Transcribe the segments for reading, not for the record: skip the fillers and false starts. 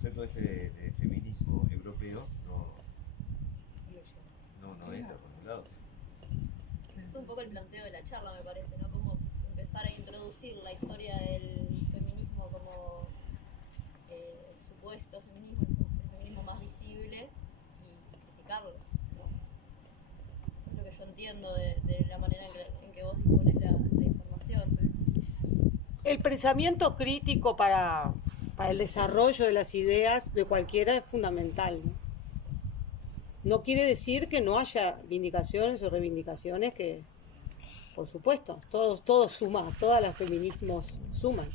concepto este de feminismo europeo no entra por un lado. Es un poco el planteo de la charla, me parece, ¿no? Como empezar a introducir la historia del feminismo como supuesto feminismo, el feminismo más visible y criticarlo, ¿no? Eso es lo que yo entiendo de la manera en que vos dispones la información. El pensamiento crítico para el desarrollo de las ideas de cualquiera es fundamental, ¿no? No quiere decir que no haya vindicaciones o reivindicaciones que, por supuesto, todos suman, todos los feminismos suman.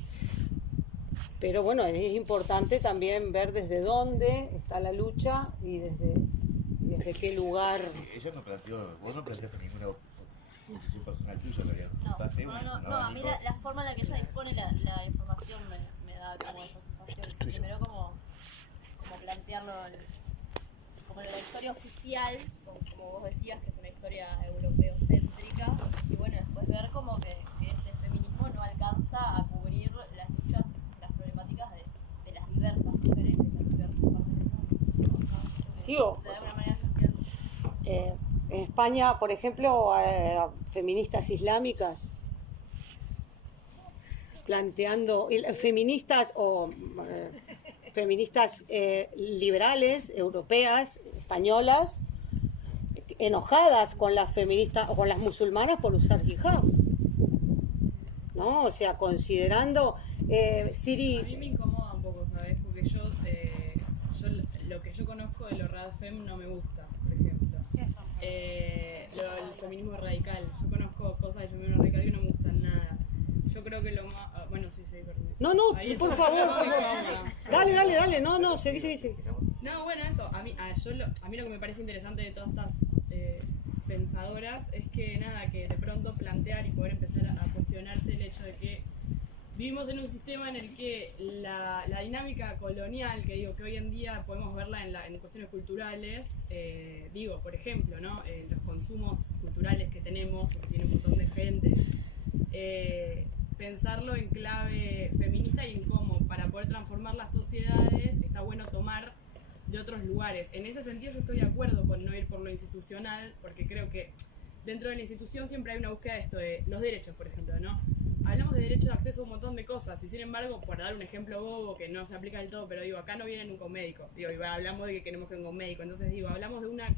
Pero bueno, es importante también ver desde dónde está la lucha y desde qué lugar. Ella no planteó, vos no planteaste ninguna posición personal tuya, No, a mí la forma en la que ella dispone la información me da como esa sensación. Primero como plantearlo como la historia oficial, como vos decías, que es una historia europeocéntrica, y bueno, después ver como que ese feminismo no alcanza a cubrir las luchas, las problemáticas de las diversas mujeres de las diversas partes del mundo. Sí, de alguna manera yo entiendo. En España, por ejemplo, feministas islámicas planteando, feministas o feministas liberales, europeas, españolas, enojadas con las feministas o con las musulmanas por usar hijab, ¿no? O sea, considerando Siri. A mí me incomoda un poco, ¿sabes? Porque yo lo que yo conozco de lo radfem no me gusta, por ejemplo. El feminismo radical. Yo conozco cosas del feminismo radical que no me gustan nada. Yo creo que lo más... bueno, sí, perdón. No, por favor. Dale. No, seguí. No, bueno, eso. A mí lo que me parece interesante de todas estas pensadoras es que nada, que de pronto plantear y poder empezar a cuestionarse el hecho de que vivimos en un sistema en el que la dinámica colonial, que hoy en día podemos verla en cuestiones culturales, por ejemplo, ¿no? Los consumos culturales que tenemos, que tiene un montón de gente, pensarlo en clave feminista y en cómo para poder transformar las sociedades está bueno tomar de otros lugares. En ese sentido yo estoy de acuerdo con no ir por lo institucional, porque creo que dentro de la institución siempre hay una búsqueda de esto, de los derechos, por ejemplo, ¿no? Hablamos de derecho de acceso a un montón de cosas y sin embargo, por dar un ejemplo bobo que no se aplica del todo, pero acá no viene nunca un médico, y hablamos de que queremos que venga un médico, entonces hablamos de una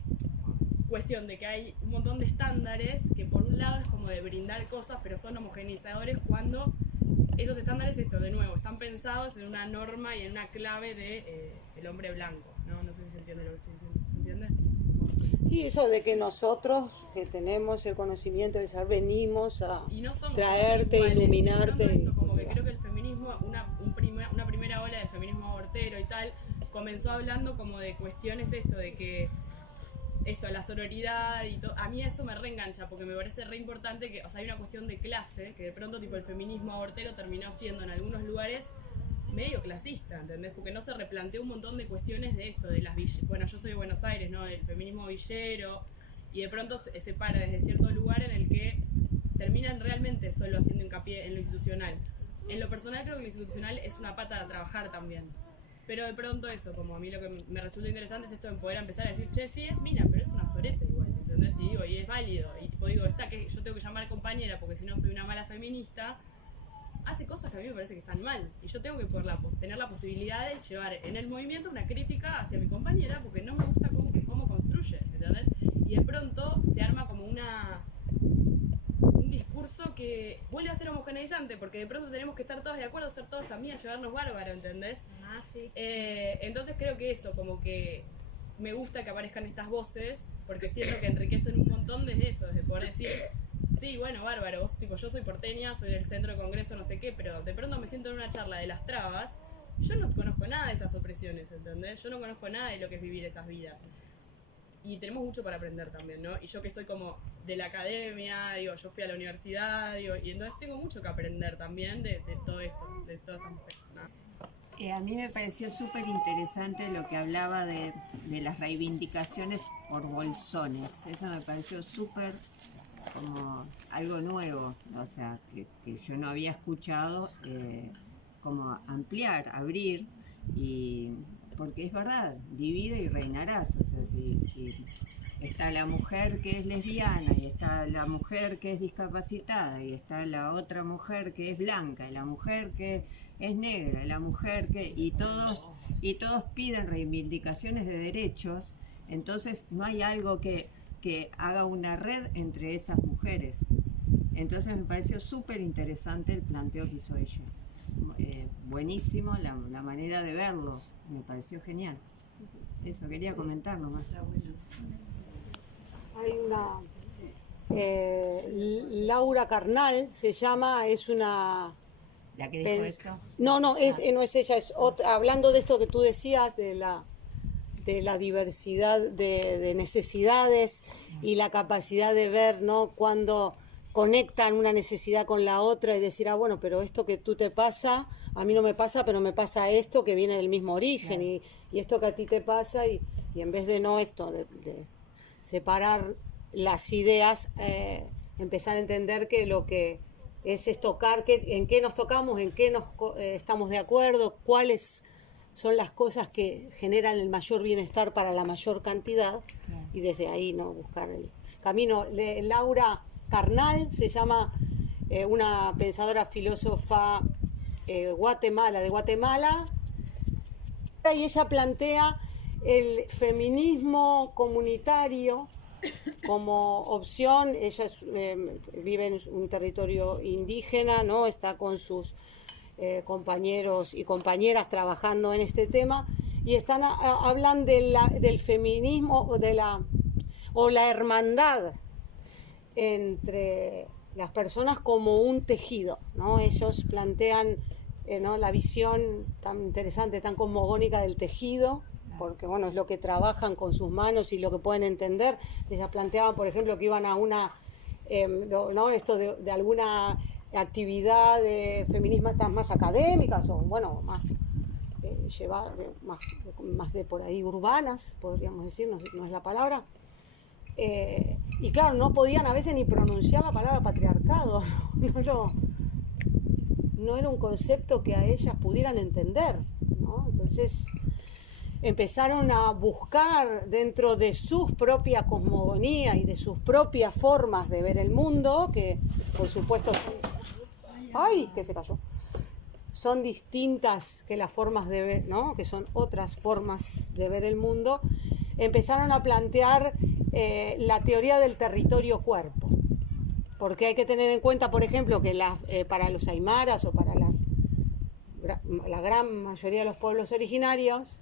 cuestión de que hay un montón de estándares que por un lado es como de brindar cosas, pero son homogeneizadores cuando esos estándares, de nuevo, están pensados en una norma y en una clave de el hombre blanco, ¿no? No sé si se entiende lo que estoy diciendo, ¿entiendes? Sí, eso de que nosotros que tenemos el conocimiento, el saber, venimos a traerte, iluminarte. Esto, como que creo que el feminismo, una primera ola del feminismo abortero y tal, comenzó hablando como de cuestiones de que la sororidad y todo, a mí eso me reengancha porque me parece re importante que, hay una cuestión de clase, que de pronto el feminismo abortero terminó siendo en algunos lugares medio clasista, ¿entendés? Porque no se replanteó un montón de cuestiones de esto, de las bueno, yo soy de Buenos Aires, ¿no? Del feminismo villero, y de pronto se para desde cierto lugar en el que terminan realmente solo haciendo hincapié en lo institucional. En lo personal creo que lo institucional es una pata a trabajar también. Pero de pronto como a mí lo que me resulta interesante es esto de poder empezar a decir, che, sí es mina, pero es una soreta igual, ¿entendés? Y es válido, y que yo tengo que llamar compañera porque si no soy una mala feminista, hace cosas que a mí me parece que están mal. Y yo tengo que poder tener la posibilidad de llevar en el movimiento una crítica hacia mi compañera porque no me gusta cómo construye, ¿entendés? Y de pronto se arma como un discurso que vuelve a ser homogeneizante porque de pronto tenemos que estar todas de acuerdo, ser todas amigas, llevarnos bárbaro, ¿entendés? Sí. Entonces creo que eso, como que me gusta que aparezcan estas voces porque siento que enriquecen un montón desde eso, desde poder decir, sí, bueno, bárbaro, yo soy porteña, soy del centro de congreso, no sé qué, pero de pronto me siento en una charla de las trabas, yo no conozco nada de esas opresiones, ¿entendés? Yo no conozco nada de lo que es vivir esas vidas. Y tenemos mucho para aprender también, ¿no? Y yo que soy como de la academia, yo fui a la universidad, y entonces tengo mucho que aprender también de todo esto, de todas estas mujeres, ¿no? A mí me pareció súper interesante lo que hablaba de las reivindicaciones por bolsones. Eso me pareció súper como algo nuevo, o sea, que yo no había escuchado, como ampliar, abrir y porque es verdad, divide y reinarás. O sea, si está la mujer que es lesbiana, y está la mujer que es discapacitada, y está la otra mujer que es blanca, y la mujer que es negra, y la mujer que... y todos piden reivindicaciones de derechos, entonces no hay algo que haga una red entre esas mujeres. Entonces me pareció súper interesante el planteo que hizo ella. Buenísimo la manera de verlo, me pareció genial. Eso quería comentar nomás. Hay una Laura Carnal se llama, es una... ¿La que dijo eso? No, no es ella, es otra, hablando de esto que tú decías, de la diversidad de necesidades y la capacidad de ver, ¿no?, cuando conectan una necesidad con la otra y decir, bueno, pero esto que tú te pasa, a mí no me pasa, pero me pasa esto que viene del mismo origen, y esto que a ti te pasa, y en vez de no esto, de separar las ideas, empezar a entender que lo que es tocar, en qué nos tocamos, en qué estamos de acuerdo, cuáles son las cosas que generan el mayor bienestar para la mayor cantidad, y desde ahí no buscar el camino. Laura Carnal se llama, una pensadora filósofa de Guatemala, y ella plantea el feminismo comunitario como opción. Ella vive en un territorio indígena, ¿no? Está con sus compañeros y compañeras trabajando en este tema, y hablan del feminismo o la hermandad entre las personas como un tejido, ¿no? Ellos plantean ¿no?, la visión tan interesante, tan cosmogónica del tejido, porque bueno, es lo que trabajan con sus manos y lo que pueden entender. Ellas planteaban, por ejemplo, que iban a una esto de alguna actividad de feministas más académicas, o bueno, más más de por ahí urbanas, podríamos decir, no es la palabra. Y claro, no podían a veces ni pronunciar la palabra patriarcado, no era un concepto que a ellas pudieran entender, ¿no? Entonces empezaron a buscar dentro de sus propias cosmogonías y de sus propias formas de ver el mundo, que por supuesto son distintas que las formas de ver, ¿no?, que son otras formas de ver el mundo. Empezaron a plantear la teoría del territorio-cuerpo, porque hay que tener en cuenta, por ejemplo, que para los aymaras o para la gran mayoría de los pueblos originarios,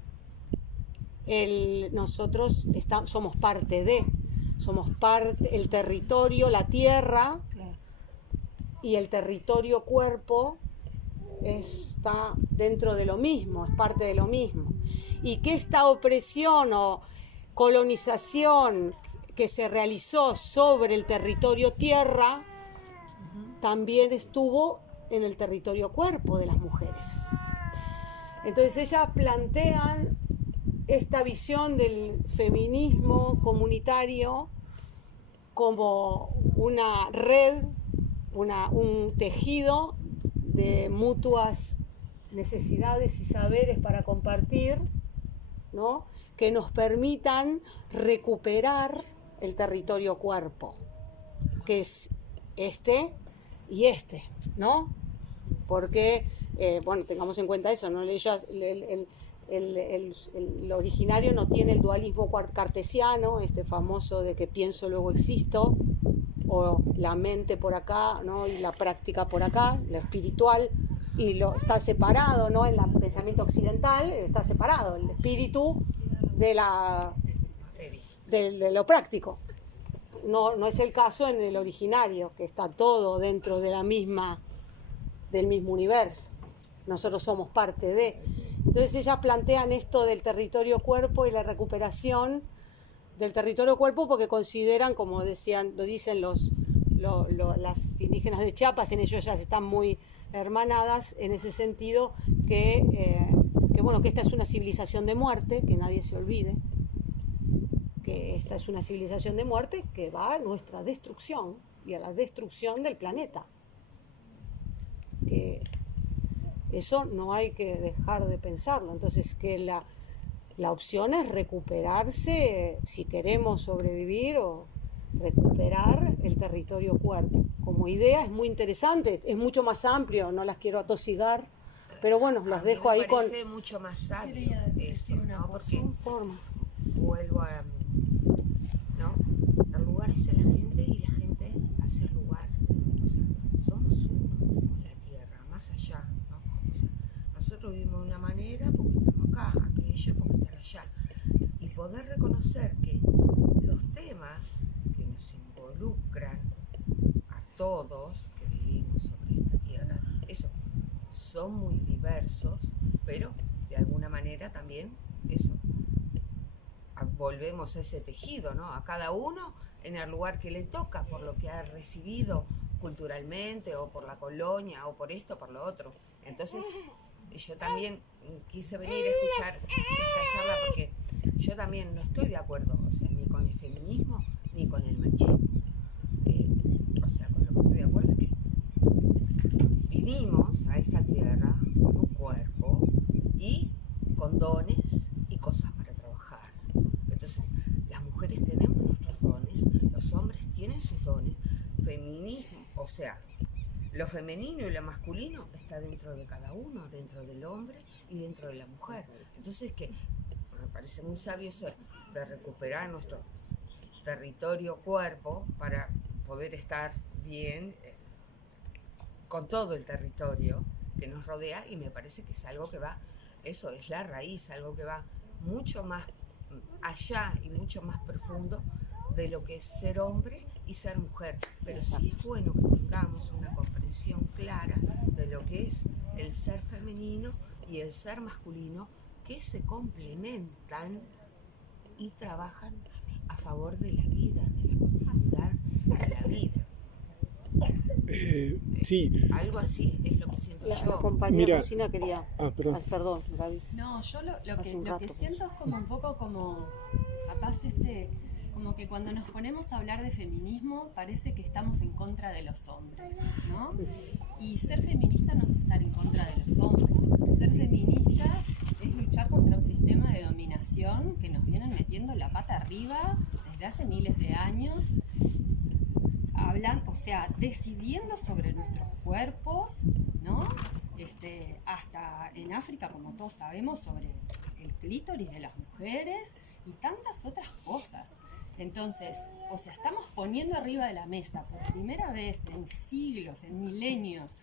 nosotros somos parte el territorio, la tierra, y el territorio-cuerpo está dentro de lo mismo, es parte de lo mismo. Y que esta opresión o colonización que se realizó sobre el territorio tierra también estuvo en el territorio cuerpo de las mujeres. Entonces ellas plantean esta visión del feminismo comunitario como una red, un tejido de mutuas necesidades y saberes para compartir, ¿no?, que nos permitan recuperar el territorio cuerpo, que es este y este, ¿no? Porque, bueno, tengamos en cuenta eso, ¿no? El originario no tiene el dualismo cartesiano, famoso de que pienso luego existo, o la mente por acá, ¿no?, y la práctica por acá, lo espiritual, y está separado, ¿no?, en el pensamiento occidental está separado el espíritu de lo práctico. No es el caso en el originario, que está todo dentro de del mismo universo. Nosotros somos parte de. Entonces ellas plantean esto del territorio cuerpo y la recuperación del territorio cuerpo, porque consideran, como lo dicen las indígenas de Chiapas, en ellos ya están muy hermanadas en ese sentido, que esta es una civilización de muerte, que nadie se olvide, que esta es una civilización de muerte que va a nuestra destrucción y a la destrucción del planeta. Que eso no hay que dejar de pensarlo. Entonces, que La opción es recuperarse, si queremos sobrevivir, o recuperar el territorio cuerpo. Como idea es muy interesante, es mucho más amplio, no las quiero atosigar, pero bueno, los dejo ahí con... Me parece mucho más sabio eso, ¿no? Porque forma. vuelvo a... ¿no? Dar lugar hacia la gente y la gente hace el lugar. O sea, somos uno con la tierra, más allá, ¿no? O sea, nosotros vivimos de una manera porque estamos acá, aquellos porque están allá. Y poder reconocer que los temas que nos involucran a todos que vivimos sobre esta tierra, eso, son muy diversos, pero de alguna manera también eso, volvemos a ese tejido, ¿no? A cada uno en el lugar que le toca, por lo que ha recibido culturalmente, o por la colonia, o por esto, o por lo otro. Entonces, yo también quise venir a escuchar esta charla porque yo también no estoy de acuerdo, o sea, ni con el feminismo, ni con el machismo. O sea, con lo que estoy de acuerdo es que vinimos a esta tierra con un cuerpo y con dones y cosas para trabajar. Entonces, las mujeres tenemos nuestros dones, los hombres tienen sus dones. Feminismo, o sea, lo femenino y lo masculino está dentro de cada uno, dentro del hombre y dentro de la mujer. Entonces, que me parece muy sabio eso de recuperar nuestro territorio cuerpo para poder estar bien con todo el territorio que nos rodea, y me parece que es algo que va, eso es la raíz, algo que va mucho más allá y mucho más profundo de lo que es ser hombre y ser mujer. Pero sí es bueno que tengamos una comprensión clara de lo que es el ser femenino y el ser masculino, que se complementan y trabajan a favor de la vida, de la continuidad de la vida. Sí. Algo así es lo que siento La yo. compañera Cocina quería... perdón. Perdón, Gaby. No, yo lo Hace un que rato. siento es como un poco como, capaz como que cuando nos ponemos a hablar de feminismo parece que estamos en contra de los hombres, ¿no? Y ser feminista no es estar en contra de los hombres. Ser feminista es luchar contra un sistema de dominación que nos vienen metiendo la pata arriba desde hace miles de años, o sea, decidiendo sobre nuestros cuerpos, ¿no? Hasta en África, como todos sabemos, sobre el clítoris de las mujeres y tantas otras cosas. Entonces, o sea, estamos poniendo arriba de la mesa por primera vez en siglos, en milenios,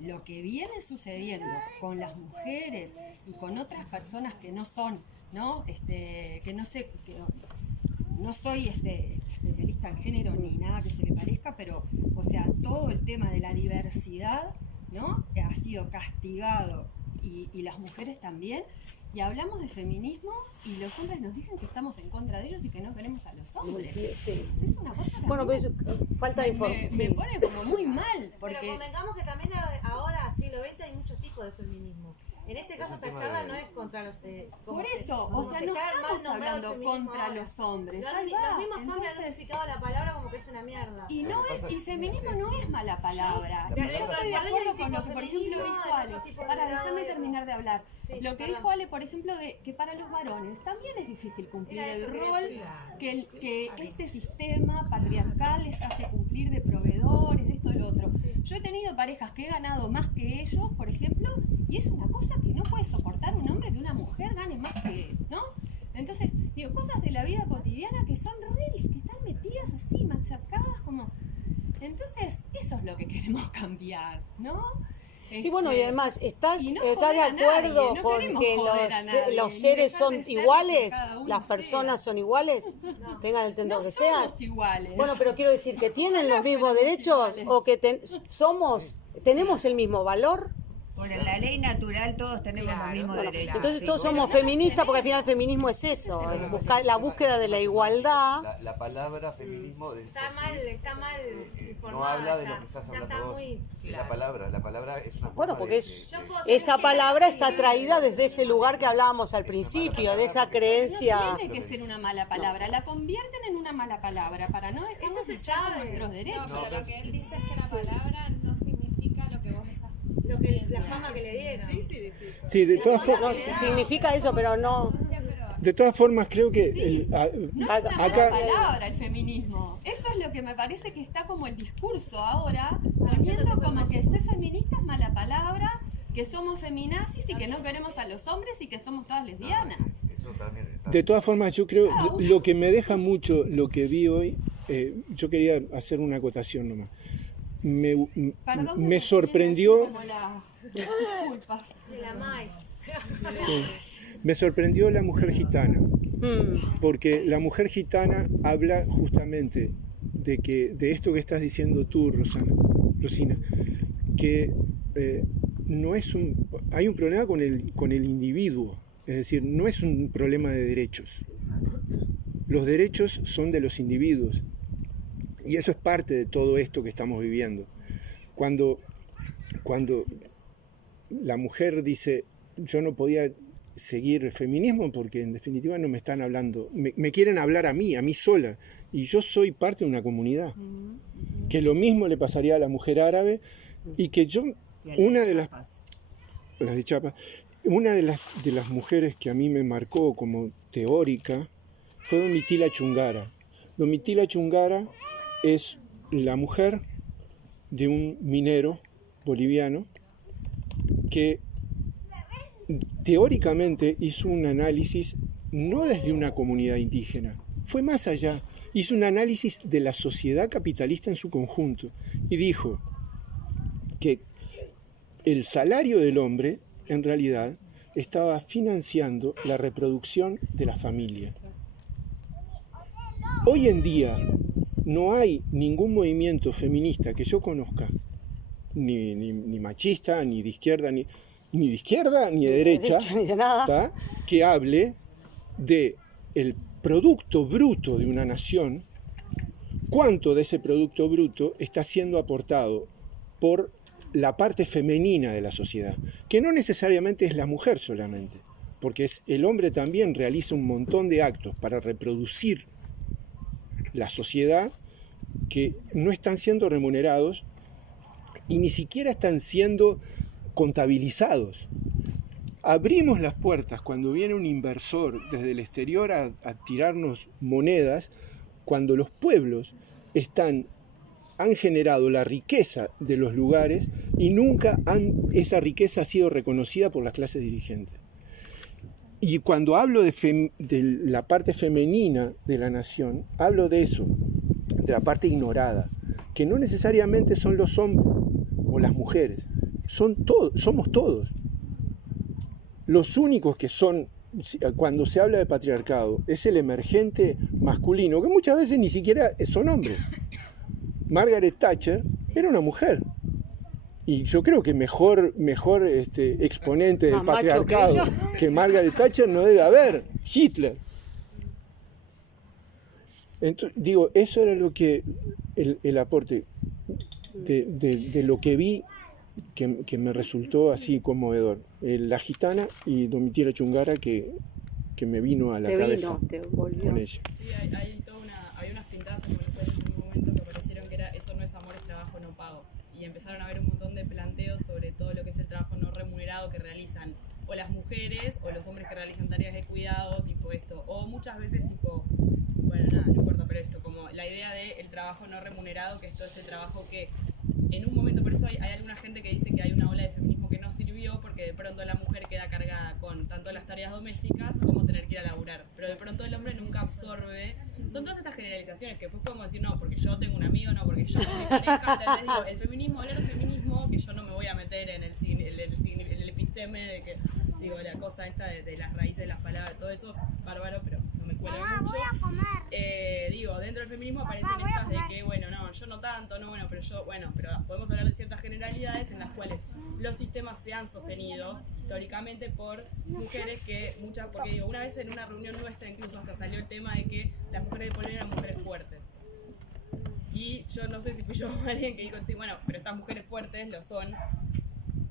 lo que viene sucediendo con las mujeres y con otras personas que no son, ¿no? Que no sé, que no soy especialista en género ni nada que se le parezca, pero, o sea, todo el tema de la diversidad, ¿no? Ha sido castigado, y las mujeres también. Y hablamos de feminismo y los hombres nos dicen que estamos en contra de ellos y que no queremos a los hombres. Sí. Es una cosa que Bueno, a mí pues falta de información. me pone como muy mal, porque Pero convengamos que también ahora, siglo XX, hay muchos tipos de feminismo. En este caso, esta charla no es contra los... por eso, o sea, no estamos hablando contra los hombres. Ahí va. Los mismos hombres han Entonces, identificado la palabra como que es una mierda. y feminismo no es mala palabra. Yo Yo estoy de acuerdo con lo que, por ejemplo, dijo Ale. Para, déjame terminar de hablar. Sí, Lo que dijo Ale, por ejemplo, de que para los varones también es difícil cumplir Era el eso que rol decía. que este sistema patriarcal les hace cumplir, de proveedores, de esto, de lo otro. Yo he tenido parejas que he ganado más que ellos, por ejemplo, y es una cosa que no puede soportar un hombre que una mujer gane más que él, ¿no? Entonces, digo, cosas de la vida cotidiana que son que están metidas así, machacadas, como... Entonces, eso es lo que queremos cambiar, ¿no? Sí, bueno, y además, ¿estás y no de joder a acuerdo nadie, no con queremos que joder a nadie, los ni seres dejar son de ser iguales? lo que cada uno ¿Las personas son iguales? Tengan el entender No que sean. somos iguales. Bueno, pero quiero decir que tienen los mismos fuéramos derechos, iguales. o que tenemos el mismo valor. Por la ley natural todos tenemos Claro, los mismos bueno, derechos. Entonces todos bueno, somos feministas, porque al final el feminismo es eso, es buscar la búsqueda de la igualdad. La palabra feminismo Está mal informada. no habla de ya. lo que estás Ya hablando está vos. muy... Es la palabra es una forma Bueno, porque de- es, Yo puedo ser esa que palabra sí, está traída desde ese lugar que hablábamos al principio, de esa creencia. No tiene que ser una mala palabra, la convierten en una mala palabra para no dejarnos Eso se luchar por sabe. nuestros derechos. No, pero lo que él dice es que la palabra no significa lo que vos estás Lo que la fama que le dieron. Sí, de todas No, formas. significa eso, pero no. No estoy de De todas formas, creo que No es una mala acá palabra el feminismo. Eso es lo que me parece que está como el discurso ahora, poniendo como que ser feminista es mala palabra, que somos feminazis y que no queremos a los hombres y que somos todas lesbianas. Eso también está. de todas formas, yo creo, lo que me deja mucho lo que vi hoy, yo quería hacer una acotación nomás. Me sorprendió, Como las culpas. De la MAE. me sorprendió la mujer gitana, porque la mujer gitana habla justamente de esto que estás diciendo tú, Rosina, que hay un problema con el individuo, es decir, no es un problema de derechos. Los derechos son de los individuos. Y eso es parte de todo esto que estamos viviendo. Cuando la mujer dice, yo no podía seguir el feminismo porque en definitiva no me están hablando, me quieren hablar a mí sola, y yo soy parte de una comunidad. Que lo mismo le pasaría a la mujer árabe, y que yo, una de las de Chiapas, una de las mujeres que a mí me marcó como teórica fue Domitila Chungara. Domitila Chungara es la mujer de un minero boliviano que teóricamente hizo un análisis no desde una comunidad indígena, fue más allá, hizo un análisis de la sociedad capitalista en su conjunto y dijo que el salario del hombre en realidad estaba financiando la reproducción de la familia. Hoy en día no hay ningún movimiento feminista que yo conozca, ni machista, ni de izquierda, ni de derecha, Ni de nada. ¿tá? Que hable de el producto bruto de una nación, cuánto de ese producto bruto está siendo aportado por la parte femenina de la sociedad, que no necesariamente es la mujer solamente, porque el hombre también realiza un montón de actos para reproducir la sociedad que no están siendo remunerados y ni siquiera están siendo contabilizados. Abrimos las puertas cuando viene un inversor desde el exterior a tirarnos monedas, cuando los pueblos han generado la riqueza de los lugares y nunca esa riqueza ha sido reconocida por las clases dirigentes. Y cuando hablo de la parte femenina de la nación, hablo de eso, de la parte ignorada, que no necesariamente son los hombres o las mujeres, somos todos. Los únicos que son, cuando se habla de patriarcado, es el emergente masculino, que muchas veces ni siquiera son hombres. Margaret Thatcher era una mujer. Y yo creo que mejor exponente del patriarcado que Margaret Thatcher no debe haber. Hitler. Entonces, digo, eso era lo que el aporte de lo que vi que me resultó así conmovedor. La gitana y Domitila Chungara que me vino a la cabeza con ella. Sí, hay unas pintadas en Buenos Aires en un momento que parecieron que eso no es amor, es trabajo no pago. Y empezaron a haber un montón de planteos sobre todo lo que es el trabajo no remunerado que realizan o las mujeres o los hombres que realizan tareas de cuidado, tipo esto, o muchas veces tipo, bueno, nada, no importa, pero esto, como la idea del trabajo no remunerado, que es todo este trabajo que en un momento, por eso hay alguna gente que dice que hay una ola de feminismo que no sirvió porque de pronto la mujer queda cargada con tanto las tareas domésticas como tener que ir a laburar, pero de pronto el hombre nunca absorbe. Son todas estas generalizaciones que después podemos decir, no, porque yo tengo un amigo, no, porque yo mi pareja, ¿entendés? Digo, el feminismo, hablar de feminismo, que yo no me voy a meter en el episteme de que, digo, la cosa esta de las raíces de las palabras, todo eso, bárbaro, pero no me cuelo mucho. Digo, dentro del feminismo aparecen estas de que, bueno, no, yo no tanto, no, bueno, pero yo, bueno, pero podemos hablar de ciertas generalidades en las cuales los sistemas se han sostenido históricamente por mujeres porque digo, una vez en una reunión nuestra incluso hasta salió el tema de que las mujeres de Polonia eran mujeres fuertes. Y yo no sé si fui yo o alguien que dijo, sí, bueno, pero estas mujeres fuertes lo son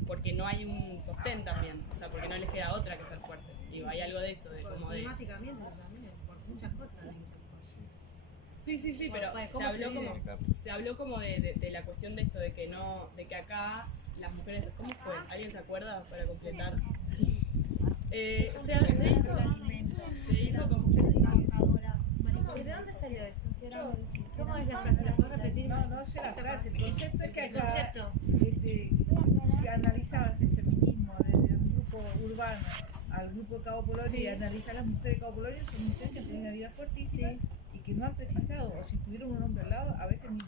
porque no hay un sostén también, o sea, porque no les queda otra que ser fuertes. Digo, hay algo de eso, de como de... Climáticamente también, por muchas cosas. Sí, pero se habló como de la cuestión de esto, de que acá las mujeres, ¿cómo fue? ¿Alguien se acuerda para completar? Se salió eso? ¿Cómo es la frase? ¿La puedes repetir? No sé la frase, el concepto es que El acá, concepto. si analizabas el feminismo desde un grupo urbano al grupo de Cabo Polonio y analizar las mujeres de Cabo Polonio, son mujeres que han tenido una vida fuertísima y que no han precisado, o si tuvieron un hombre al lado, a veces no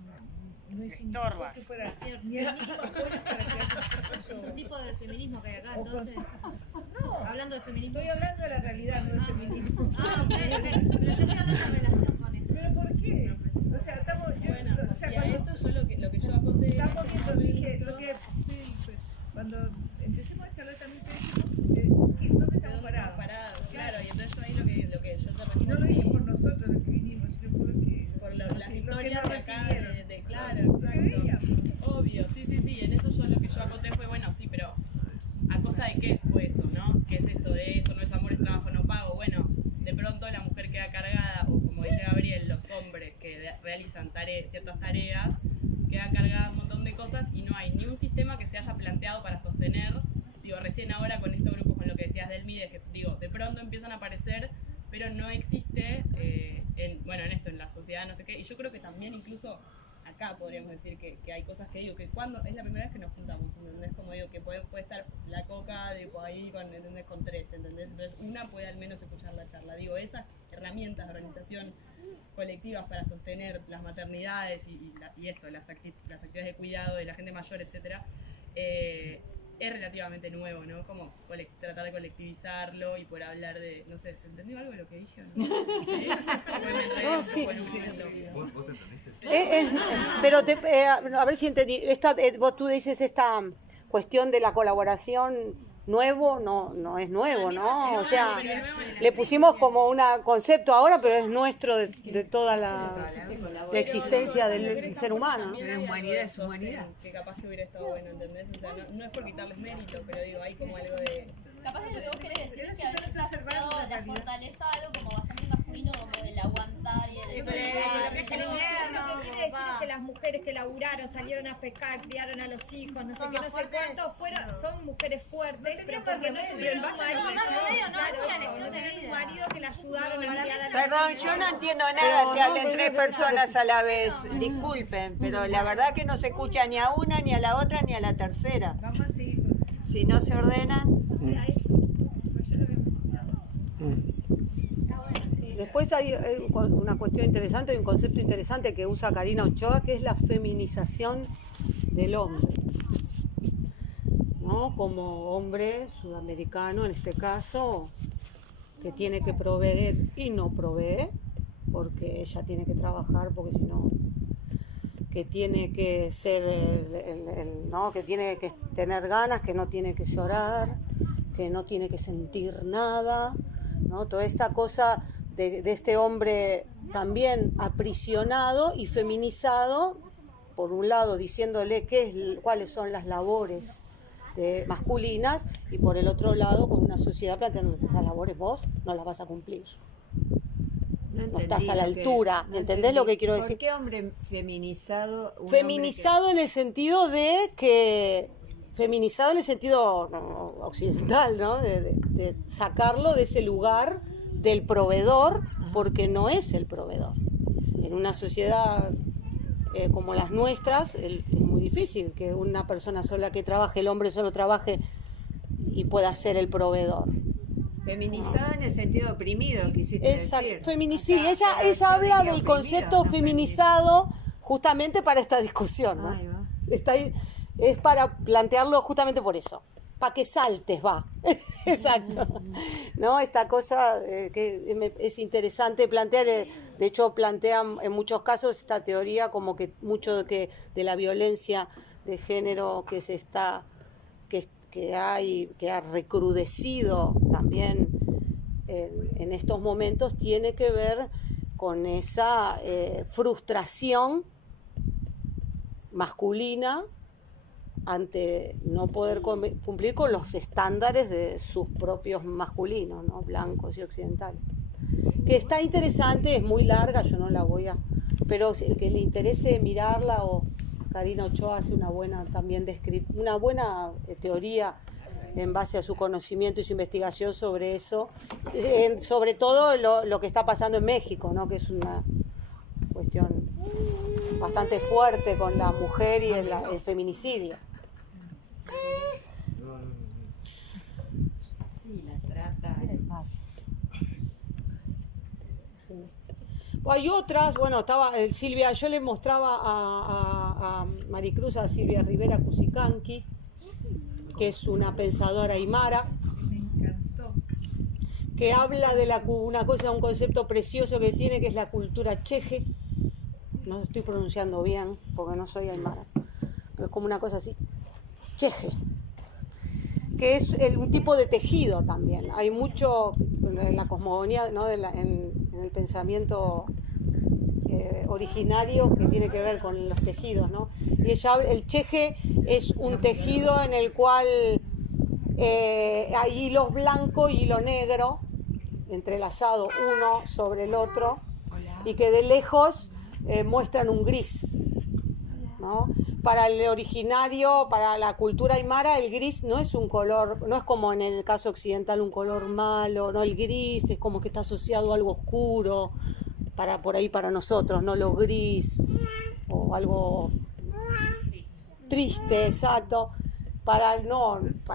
significó que fuera ni el mismo apoyo para que haya Es un tipo de feminismo que hay acá, O entonces. No, Hablando de feminismo. estoy hablando de la realidad, no del feminismo. Ah, ok. Pero yo estoy hablando en relación con eso. ¿Pero por qué? O sea, estamos... Bueno, o sea, y a cuando eso yo lo que yo aporté estamos viendo, dije, cuando empecemos a charlar también te dijimos dónde estamos parados. Claro, y entonces yo ahí lo que yo te Y no lo respondí dije por nosotros los que vinimos, sino por las los que historias nos de acá, recibieron. claro, Porque veíamos. exacto. Obvio, sí, en eso yo lo que yo acoté fue, bueno, sí, pero ¿a costa de qué fue eso, no? ¿Qué es esto de eso? No es amor, es trabajo, no pago. Bueno, de pronto la mujer queda cargada, o como dice Gabriel, los hombres que realizan ciertas tareas, quedan cargadas un montón de cosas y no hay ni un sistema que se haya planteado para sostener. Digo, recién ahora con estos grupos, con lo que decías del MIDE, que digo, de pronto empiezan a aparecer, pero no existe, en la sociedad, no sé qué. Y yo creo que también incluso acá podríamos decir que hay cosas que digo, que cuando es la primera vez que nos juntamos, ¿entendés? Como digo, que puede estar la Coca tipo, ahí ¿entendés? Con 3, ¿entendés? Entonces una puede al menos escuchar la charla. Digo, esas herramientas de organización colectivas para sostener las maternidades y esto, las actividades de cuidado de la gente mayor, etcétera, es relativamente nuevo, ¿no? Como tratar de colectivizarlo y poder hablar de, no sé, ¿se entendió algo de lo que dije? ¿No? Sí. ¿Vos te entendiste? Pero a ver si entendí. Vos tú dices esta cuestión de la colaboración nuevo, no es nuevo, ¿no? O sea, le pusimos como un concepto ahora, pero es nuestro de toda la existencia del ser humano. Pero humanidad es humanidad. Que capaz que hubiera estado bueno, ¿entendés? O sea, no es por quitarles mérito, pero digo, hay como algo de... Capaz que lo que vos querés decir es que a veces está asociado la fortaleza a algo como bastante masculino, como del aguantar y el... Lo que es el invierno. Lo que quiere decir es que las mujeres que laburaron, salieron a pescar, criaron a los hijos, no sé Son qué, más no sé fuertes. cuántos fueron, son mujeres fuertes, pero más porque no remedio. tuvieron un No, marido. más remedio no, es una Claro, lección no de tuvieron un vida. marido que la ayudaron a Para mí criar es a una los Perdón, hijos. yo no entiendo nada si hablan 3 personas a la vez. Disculpen, pero la verdad que no se escucha ni a una, ni a la otra, ni a la tercera. Vamos a seguir con eso. Si no se ordenan, Era eso, pues yo lo había mostrado. Después hay una cuestión interesante y un concepto interesante que usa Karina Ochoa, que es la feminización del hombre, ¿no? Como hombre sudamericano, en este caso, que tiene que proveer y no provee, porque ella tiene que trabajar, porque si no, que tiene que ser ¿no? Que tiene que tener ganas, que no tiene que llorar, que no tiene que sentir nada, ¿no? Toda esta cosa de este hombre también aprisionado y feminizado, por un lado diciéndole cuáles son las labores masculinas, y por el otro lado con una sociedad planteando que esas labores vos no las vas a cumplir. No estás a la altura, ¿entendés lo que quiero decir? ¿Por qué hombre feminizado? Feminizado en el sentido de que... Feminizado en el sentido occidental, ¿no? De sacarlo de ese lugar del proveedor, porque no es el proveedor. En una sociedad como las nuestras es muy difícil que una persona sola que trabaje, el hombre solo trabaje y pueda ser el proveedor. Feminizado en el sentido oprimido, quisiste decir. Sí, ella habla del concepto feminizado justamente para esta discusión, ¿no? Ahí va. Es para plantearlo justamente por eso, para que saltes, va. Exacto. ¿No? Esta cosa que es interesante plantear, de hecho plantean en muchos casos esta teoría como que mucho de la violencia de género que ha recrudecido también en estos momentos tiene que ver con esa frustración masculina ante no poder cumplir con los estándares de sus propios masculinos, ¿no? Blancos y occidentales. Que está interesante, es muy larga, yo no la voy a... Pero el que le interese mirarla, o Karina Ochoa hace una buena teoría en base a su conocimiento y su investigación sobre eso, sobre todo lo que está pasando en México, ¿no? Que es bastante fuerte con la mujer y el feminicidio. Sí, la trata. Hay otras, bueno, estaba Silvia, yo le mostraba a Maricruz, a Silvia Rivera Cusicanqui, que es una pensadora aymara, que habla de un concepto precioso que tiene, que es la cultura cheje. No estoy pronunciando bien, porque no soy aymara, pero es como una cosa así, cheje, que es un tipo de tejido también. Hay mucho en la cosmogonía, ¿no? en el pensamiento originario que tiene que ver con los tejidos, ¿no? Y el cheje es un tejido en el cual hay hilos blancos y hilo negro entrelazado uno sobre el otro, y que de lejos muestran un gris, ¿no? Para el originario, para la cultura aymara, el gris no es un color, no es como en el caso occidental un color malo, no, el gris es como que está asociado a algo oscuro, por ahí para nosotros, no lo gris, o algo triste, exacto.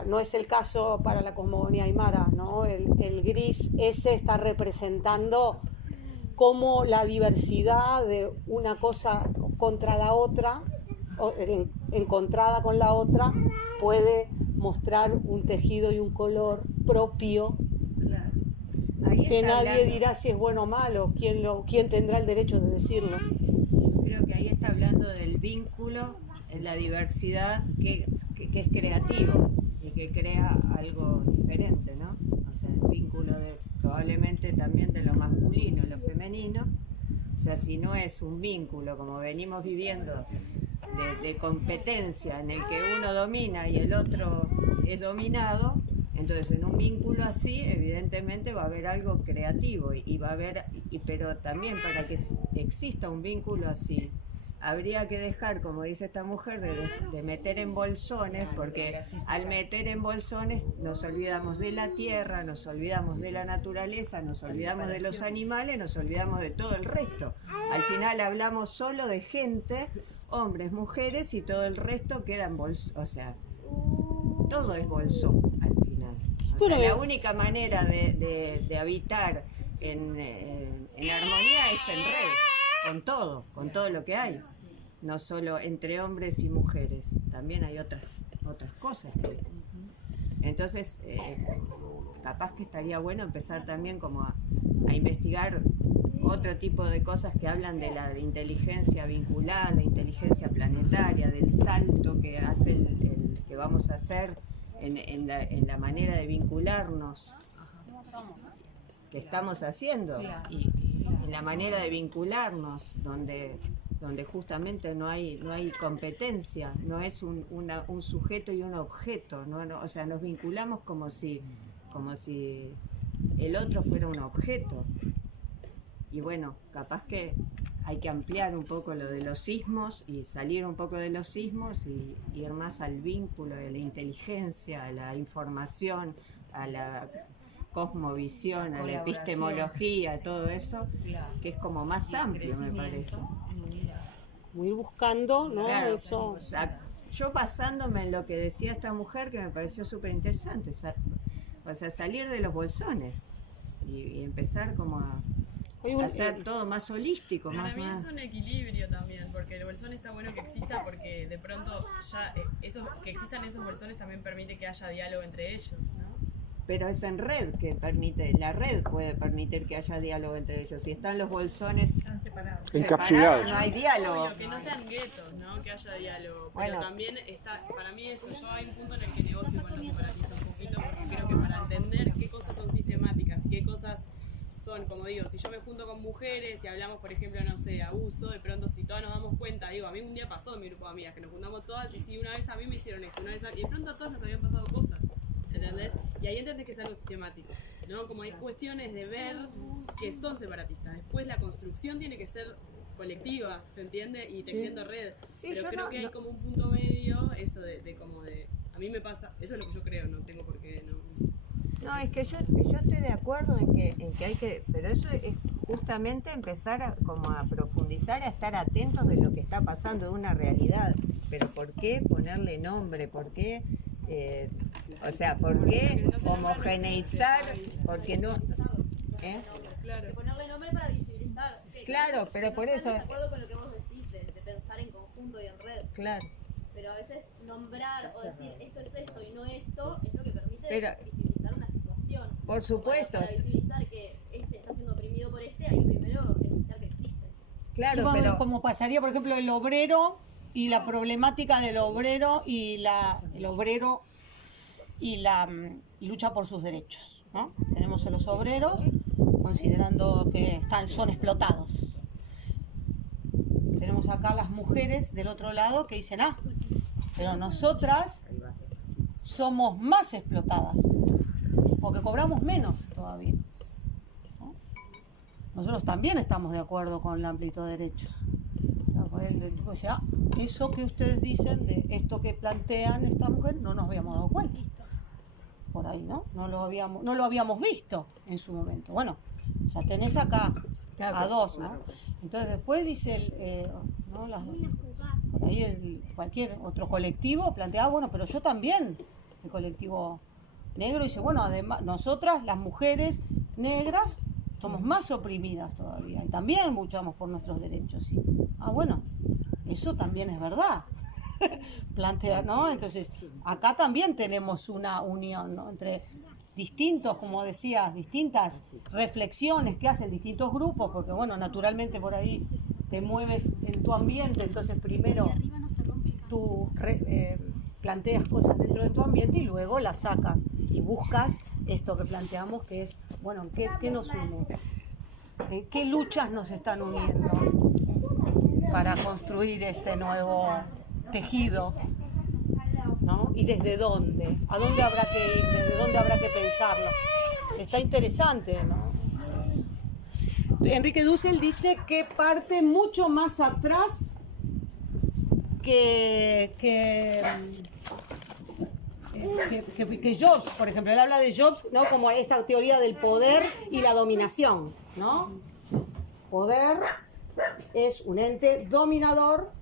No es el caso para la cosmogonía aymara, ¿no? El gris ese está representando cómo la diversidad de una cosa contra la otra, o encontrada con la otra, puede mostrar un tejido y un color propio. Claro. Ahí Que está nadie hablando, dirá si es bueno o malo, quién tendrá el derecho de decirlo. creo que ahí está hablando del vínculo en la diversidad que es creativo y que crea algo diferente, ¿no? O sea, el vínculo probablemente también de lo masculino y lo femenino. O sea, si no es un vínculo como venimos viviendo de competencia en el que uno domina y el otro es dominado, entonces en un vínculo así evidentemente va a haber algo creativo y va a haber, pero también para que exista un vínculo así habría que dejar, como dice esta mujer, de meter en bolsones, porque al meter en bolsones nos olvidamos de la tierra, nos olvidamos de la naturaleza, nos olvidamos de los animales, nos olvidamos de todo el resto. Al final hablamos solo de gente, hombres, mujeres, y todo el resto queda en bolsón, o sea, todo es bolsón al final. O sea, la única manera de habitar en armonía es en red, con todo lo que hay, no solo entre hombres y mujeres, también hay otras cosas. Entonces, capaz que estaría bueno empezar también como a investigar otro tipo de cosas que hablan de la inteligencia vincular, la inteligencia planetaria, del salto que hace que vamos a hacer en la manera de vincularnos que estamos haciendo, y en la manera de vincularnos donde justamente no hay competencia, no es un sujeto y un objeto, o sea, nos vinculamos como si el otro fuera un objeto. Y bueno, capaz que hay que ampliar un poco lo de los sismos y salir un poco de los sismos y ir más al vínculo de la inteligencia, a la información, a la cosmovisión, a la epistemología, todo eso, que es como más amplio, me parece. Ir buscando, ¿no? Claro, Eso. o sea, yo basándome en lo que decía esta mujer, que me pareció súper interesante, o sea, salir de los bolsones y empezar como a hacer todo más holístico. Para mí más es un equilibrio también, porque el bolsón está bueno que exista, porque de pronto ya que existan esos bolsones también permite que haya diálogo entre ellos, ¿no? Pero es en red que la red puede permitir que haya diálogo entre ellos. Si están los bolsones encapsulados, no hay diálogo. Obvio, que no sean guetos, ¿no? Que haya diálogo. Bueno. Pero también está, para mí eso, yo hay un punto en el que negocio con los separatistas un poquito, porque creo que para entender qué cosas son sistemáticas y qué cosas son, como digo, si yo me junto con mujeres y hablamos, por ejemplo, no sé, abuso, de pronto si todas nos damos cuenta, digo, a mí un día pasó en mi grupo de amigas, que nos juntamos todas y si una vez a mí me hicieron esto, una vez y de pronto a todas nos habían pasado cosas, ¿entendés? Y ahí entendés que es algo sistemático, ¿no? Como hay cuestiones de ver que son separatistas, después la construcción tiene que ser colectiva, ¿se entiende? Y tejiendo red, Sí, pero creo que hay como un punto medio, eso de como de, a mí me pasa, eso es lo que yo creo, no tengo por qué, no. No, es que yo estoy de acuerdo en que hay que, pero eso es justamente empezar como a profundizar, a estar atentos de lo que está pasando, de una realidad. Pero ¿por qué ponerle nombre? ¿Por qué, por qué homogeneizar? ¿Por qué no? Ponerle nombre para visibilizar. Claro, pero por eso... De acuerdo con lo que vos decís, de pensar en conjunto y en red. Claro. Pero a veces nombrar o decir esto es esto y no esto es lo que permite Pero, visibilizar una situación. por supuesto. Para visibilizar que este está siendo oprimido por este, hay que primero denunciar que existe. Claro, pero como pasaría, por ejemplo, el obrero y la problemática del obrero y la lucha por sus derechos, ¿no? Tenemos a los obreros considerando que son explotados. Tenemos acá las mujeres del otro lado que dicen, pero nosotras somos más explotadas, porque cobramos menos todavía, ¿no? Nosotros también estamos de acuerdo con el amplitud de derechos. O sea, eso que ustedes dicen, de esto que plantean esta mujer, no nos habíamos dado cuenta. Por ahí, ¿no? No lo habíamos visto en su momento. Bueno, ya tenés acá a dos, ¿no? Entonces después dice por ahí cualquier otro colectivo plantea, bueno, pero yo también, el colectivo negro dice, bueno, además nosotras, las mujeres negras, somos más oprimidas todavía y también luchamos por nuestros derechos, ¿sí? Bueno, eso también es verdad. Plantea, ¿no? Entonces, acá también tenemos una unión, ¿no? Entre distintos, como decías, distintas reflexiones que hacen distintos grupos, porque bueno, naturalmente por ahí te mueves en tu ambiente, entonces primero tú planteas cosas dentro de tu ambiente y luego las sacas y buscas esto que planteamos, que es, bueno, ¿qué nos une? ¿En qué luchas nos están uniendo para construir este nuevo tejido, ¿no? ¿Y desde dónde? ¿A dónde habrá que ir? ¿Desde dónde habrá que pensarlo? Está interesante, ¿no? Enrique Dussel dice que parte mucho más atrás que Jobs, por ejemplo. Él habla de Jobs, ¿no? Como esta teoría del poder y la dominación, ¿no? Poder es un ente dominador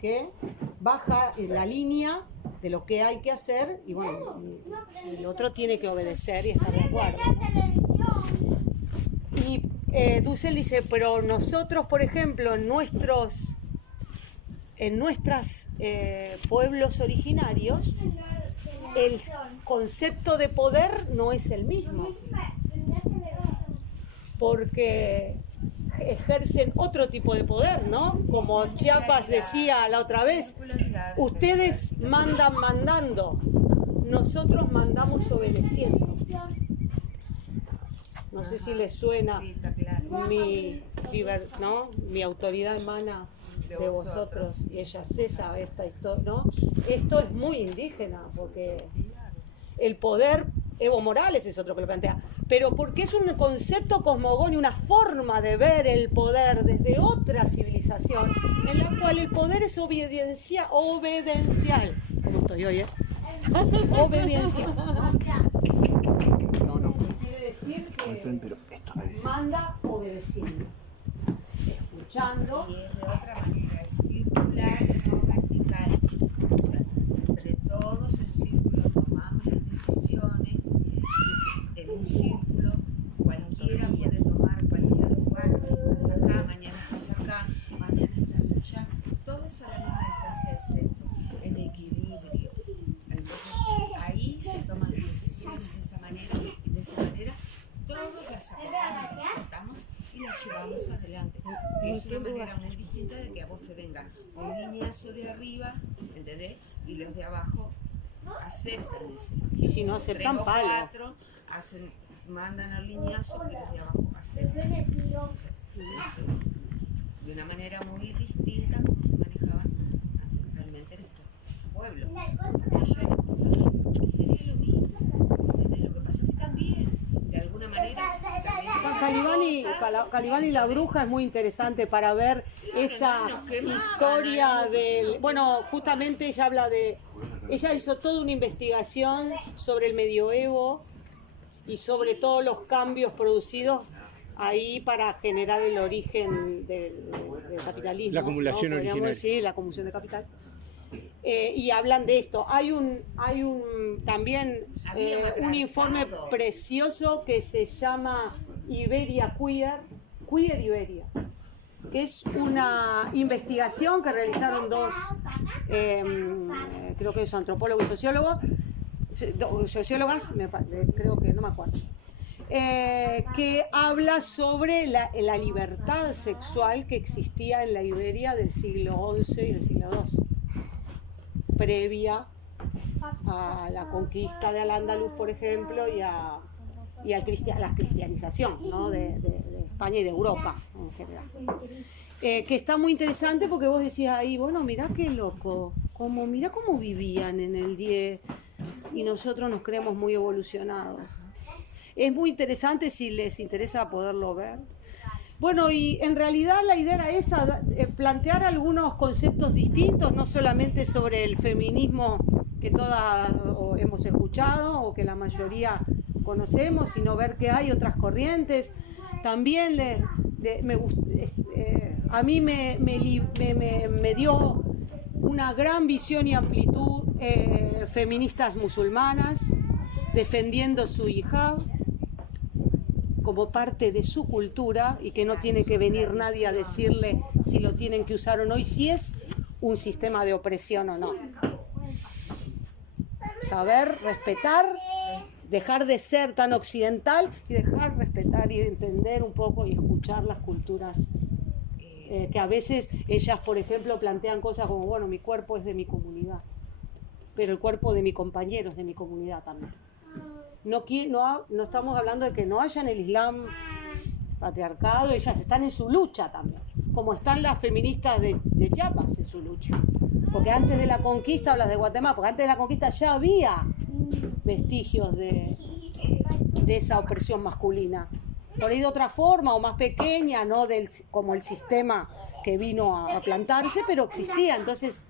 que baja la línea de lo que hay que hacer y bueno, el otro tiene que obedecer y estar de acuerdo. Y Dussel dice, pero nosotros, por ejemplo, en nuestros pueblos originarios, el concepto de poder no es el mismo, porque ejercen otro tipo de poder, ¿no? Como Chiapas decía la otra vez, ustedes mandan mandando, nosotros mandamos obedeciendo. No sé si les suena mi autoridad emana de vosotros y ella cesa esta historia, ¿no? Esto es muy indígena porque el poder, Evo Morales es otro que lo plantea, pero porque es un concepto cosmogónico, una forma de ver el poder desde otra civilización en la cual el poder es obediencial. ¿Cómo estoy hoy, obediencial. No. Quiere decir que manda obedeciendo, escuchando. Y es de otra manera, es circular y no vertical. O sea, entre todos el círculo tomamos las decisiones y en un círculo cualquiera puede tomar cualquier lugar. Estás acá, mañana estás acá, mañana estás allá. Todos a la misma distancia del centro, en equilibrio. Entonces ahí se toman las decisiones de esa manera y de esa manera todos las acordamos, las sentamos y las llevamos adelante. Es una manera muy distinta de que a vos te venga un lineazo de arriba, ¿entendés? Y los de abajo aceptan ese. Y si no aceptan, palo. 4 mandan al lineazo y los de abajo aceptan. Eso, de una manera muy distinta como se manejaban ancestralmente en estos pueblos. Y sería lo mismo. ¿Entendés? Lo que pasa es que también, de alguna manera, Calibán y la bruja es muy interesante para ver esa historia del... Bueno, justamente ella hizo toda una investigación sobre el medioevo y sobre todo los cambios producidos ahí para generar el origen del capitalismo. La acumulación ¿no? Podríamos originaria. decir, la acumulación de capital. Y hablan de esto. Hay también un informe precioso que se llama Iberia Queer Iberia, que es una investigación que realizaron dos, creo que es antropólogo y sociólogo, sociólogas, creo que no me acuerdo, que habla sobre la libertad sexual que existía en la Iberia del siglo XI y del siglo XII, previa a la conquista de Al-Ándalus, por ejemplo, y a la cristianización, ¿no? de España y de Europa en general. Que está muy interesante porque vos decías ahí, bueno, mirá qué loco, mirá cómo vivían en el 10 y nosotros nos creemos muy evolucionados. Es muy interesante si les interesa poderlo ver. Bueno, y en realidad la idea era esa, plantear algunos conceptos distintos, no solamente sobre el feminismo que todas hemos escuchado o que la mayoría conocemos, sino ver que hay otras corrientes. También a mí me dio una gran visión y amplitud feministas musulmanas defendiendo su hijab como parte de su cultura y que no tiene que venir nadie a decirle si lo tienen que usar o no y si es un sistema de opresión o no. Saber respetar, dejar de ser tan occidental y dejar respetar y entender un poco y escuchar las culturas que a veces ellas, por ejemplo, plantean cosas como, bueno, mi cuerpo es de mi comunidad, pero el cuerpo de mi compañero es de mi comunidad también. No estamos hablando de que no haya en el Islam patriarcado, ellas están en su lucha también, como están las feministas de Chiapas en su lucha. Porque antes de la conquista, hablas de Guatemala, porque antes de la conquista ya había vestigios de esa opresión masculina. Por ahí de otra forma o más pequeña, no como el sistema que vino a plantarse, pero existía. Entonces,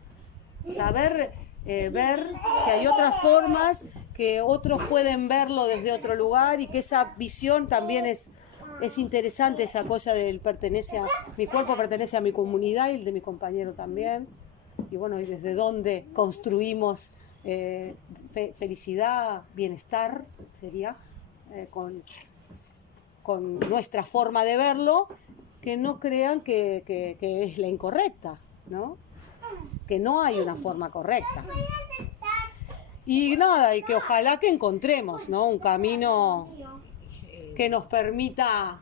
saber ver que hay otras formas, que otros pueden verlo desde otro lugar y que esa visión también es interesante, esa cosa del mi cuerpo pertenece a mi comunidad y el de mi compañero también. Y bueno, y desde dónde construimos felicidad, bienestar, sería, con nuestra forma de verlo, que no crean que es la incorrecta, ¿no? Que no hay una forma correcta. Y nada, y que ojalá que encontremos, ¿no? Un camino que nos permita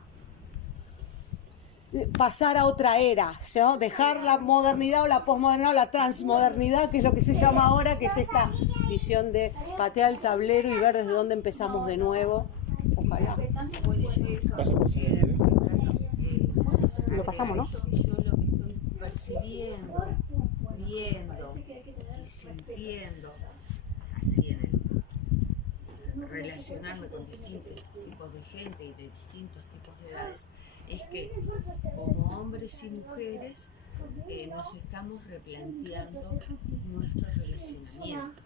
pasar a otra era, ¿no? Dejar la modernidad o la posmodernidad o la transmodernidad, que es lo que se llama ahora, que es esta visión de patear el tablero y ver desde dónde empezamos de nuevo. Ojalá. Bueno, yo eso lo pasamos, ¿no? Yo lo que estoy percibiendo, viendo y sintiendo, así en el relacionarme con distintos tipos de gente y de distintos tipos de edades, es que como hombres y mujeres nos estamos replanteando nuestro relacionamiento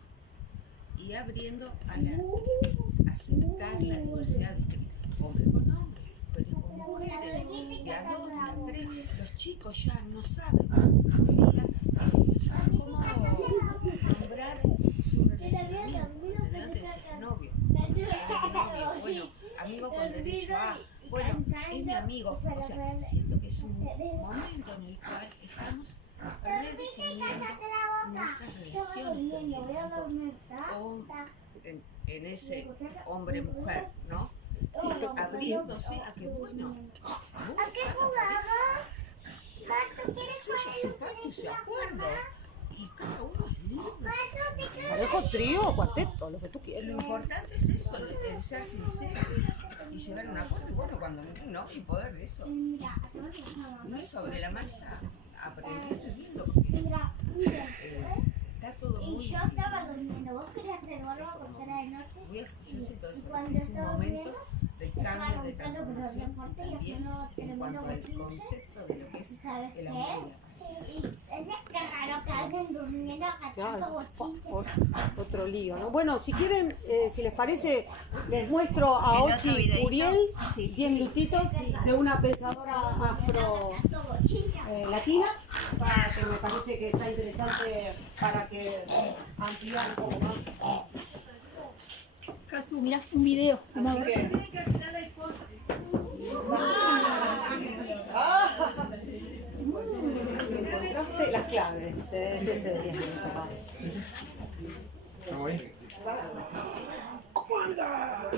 y abriendo a aceptar la diversidad de hombres con hombres, mujeres con mujeres, de a dos, de a tres. Los chicos ya no saben cómo nombrar su relacionamiento. Antes decías novio, bueno, amigo con derecho a, bueno, es mi amigo. O sea, siento que es un momento en el cual estamos redefiniendo nuestras relaciones también, en ese hombre-mujer, ¿no? Sí, abriéndose a que, bueno, sella su pacto y su acuerdo, y cada uno es libre. Parejo, trío, cuarteto, lo que tú quieras. Lo importante es eso, el ser sincero y llegar a un acuerdo, y bueno, cuando no, y poder eso, no es sobre la marcha, aprendiendo y viendo, porque está todo muy... Y yo estaba durmiendo, ¿vos querías hacer algo por cena de noche? Yo siento eso, que es un momento de cambio, de transformación también en cuanto al concepto de lo que es el amor y la paz. Claro, otro lío, ¿no? Bueno, si quieren, si les parece, les muestro a Ochi Uriel, 10 minutitos, de una pensadora afro latina, para que me parece que está interesante para que ampliar un poco más. Casu, mirá, un video. Así que... encontraste las claves, ese día. ¿Cómo anda?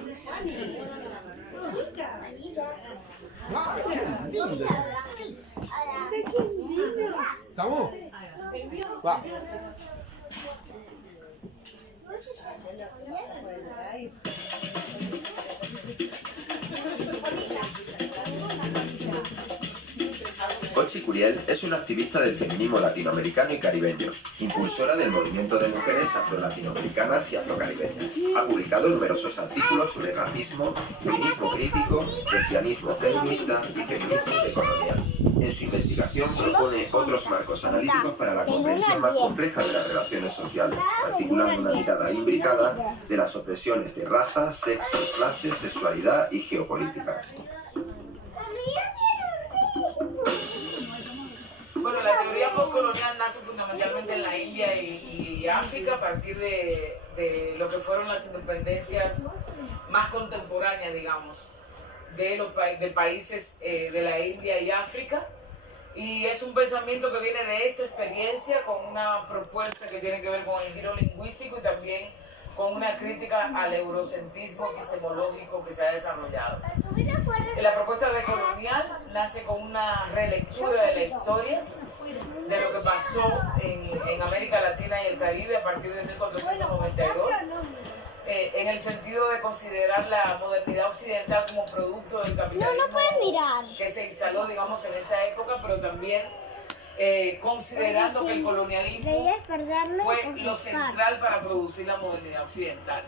¿Estamos? Va. Ochi Uriel es una activista del feminismo latinoamericano y caribeño, impulsora del movimiento de mujeres afro-latinoamericanas y afrocaribeñas. Ha publicado numerosos artículos sobre racismo, feminismo crítico, lesbianismo feminista y feminismo decolonial. En su investigación propone otros marcos analíticos para la comprensión más compleja de las relaciones sociales, articulando una mirada imbricada de las opresiones de raza, sexo, clase, sexualidad y geopolítica. Bueno, la teoría postcolonial nace fundamentalmente en la India y África a partir de lo que fueron las independencias más contemporáneas, digamos, de países de la India y África. Y es un pensamiento que viene de esta experiencia con una propuesta que tiene que ver con el giro lingüístico y también con una crítica al eurocentrismo epistemológico que se ha desarrollado. La propuesta decolonial nace con una relectura de la historia de lo que pasó en América Latina y el Caribe a partir de 1492, en el sentido de considerar la modernidad occidental como producto del capitalismo que se instaló, digamos, en esta época, pero también considerando que el colonialismo fue lo central para producir la modernidad occidental.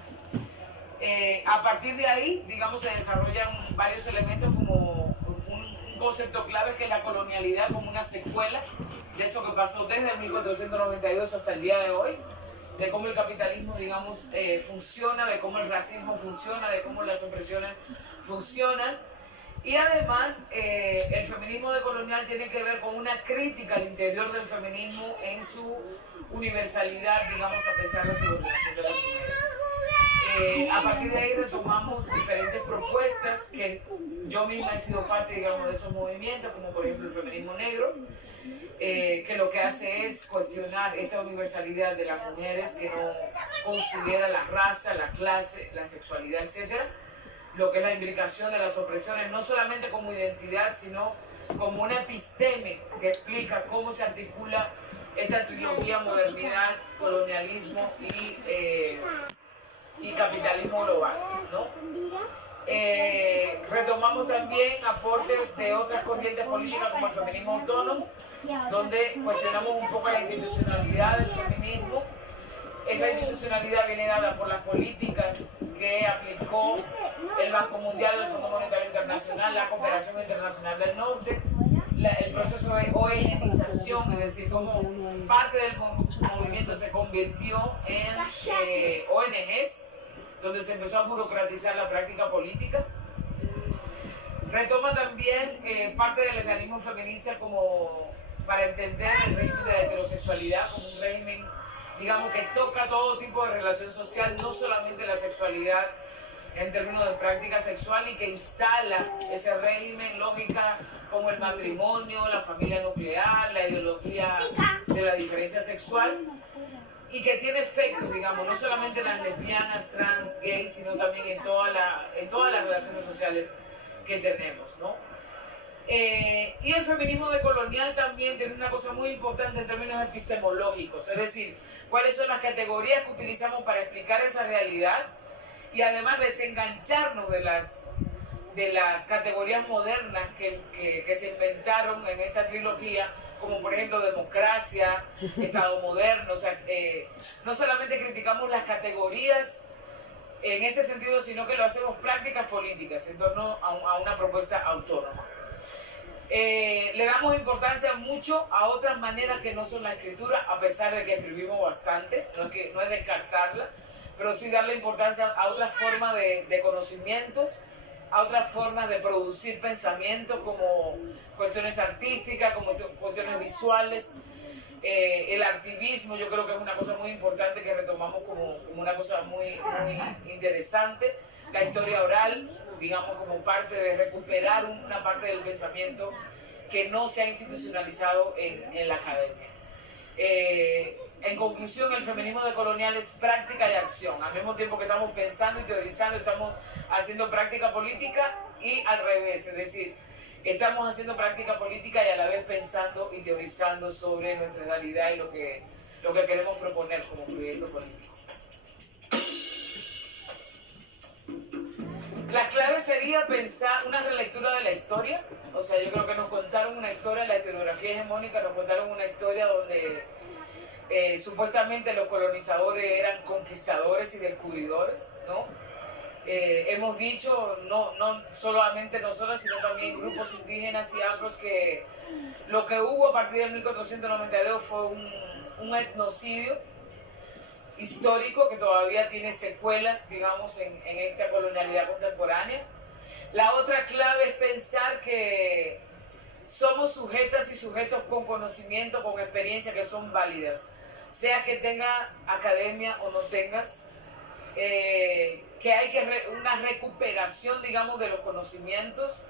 A partir de ahí, digamos, se desarrollan varios elementos como un concepto clave que es la colonialidad como una secuela de eso que pasó desde el 1492 hasta el día de hoy, de cómo el capitalismo, digamos, funciona, de cómo el racismo funciona, de cómo las opresiones funcionan. Y además, el feminismo decolonial tiene que ver con una crítica al interior del feminismo en su universalidad, digamos, a pesar de la subordinación de las mujeres. A partir de ahí retomamos diferentes propuestas que yo misma he sido parte, digamos, de esos movimientos, como por ejemplo el feminismo negro, que lo que hace es cuestionar esta universalidad de las mujeres, que no considera la raza, la clase, la sexualidad, etcétera, lo que es la implicación de las opresiones, no solamente como identidad, sino como una episteme que explica cómo se articula esta trilogía modernidad, colonialismo y capitalismo global, ¿no? Retomamos también aportes de otras corrientes políticas como el feminismo autónomo, donde cuestionamos un poco la institucionalidad del feminismo. Esa institucionalidad viene dada por las políticas que aplicó el Banco Mundial, el Fondo Monetario Internacional, la Cooperación Internacional del Norte, el proceso de ONGización, es decir, cómo parte del movimiento se convirtió en ONGs, donde se empezó a burocratizar la práctica política. Retoma también parte del lesbianismo feminista como para entender el régimen de la heterosexualidad como un régimen, digamos, que toca todo tipo de relación social, no solamente la sexualidad en términos de práctica sexual, y que instala ese régimen, lógica como el matrimonio, la familia nuclear, la ideología de la diferencia sexual, y que tiene efectos, digamos, no solamente en las lesbianas, trans, gays, sino también en todas las relaciones sociales que tenemos, ¿no? Y el feminismo decolonial también tiene una cosa muy importante en términos epistemológicos, es decir, cuáles son las categorías que utilizamos para explicar esa realidad, y además desengancharnos de las categorías modernas que se inventaron en esta trilogía, como por ejemplo democracia, Estado moderno. O sea, no solamente criticamos las categorías en ese sentido, sino que lo hacemos prácticas políticas en torno a una propuesta autónoma. Le damos importancia mucho a otras maneras que no son la escritura, a pesar de que escribimos bastante, no es descartarla, pero sí darle importancia a otras formas de conocimientos, a otras formas de producir pensamientos, como cuestiones artísticas, como cuestiones visuales. El activismo yo creo que es una cosa muy importante que retomamos como una cosa muy interesante. La historia oral, digamos, como parte de recuperar una parte del pensamiento que no se ha institucionalizado en la academia. En conclusión, el feminismo decolonial es práctica y acción. Al mismo tiempo que estamos pensando y teorizando, estamos haciendo práctica política y al revés, es decir, estamos haciendo práctica política y a la vez pensando y teorizando sobre nuestra realidad y lo que queremos proponer como proyecto político. La clave sería pensar una relectura de la historia. O sea, yo creo que nos contaron una historia, la historiografía hegemónica nos contaron una historia donde supuestamente los colonizadores eran conquistadores y descubridores, ¿no? Hemos dicho, no solamente nosotras, sino también grupos indígenas y afros, que lo que hubo a partir de 1492 fue un etnocidio histórico que todavía tiene secuelas, digamos, en esta colonialidad contemporánea. La otra clave es pensar que somos sujetas y sujetos con conocimiento, con experiencia, que son válidas, sea que tenga academia o no tengas, que hay una recuperación, digamos, de los conocimientos.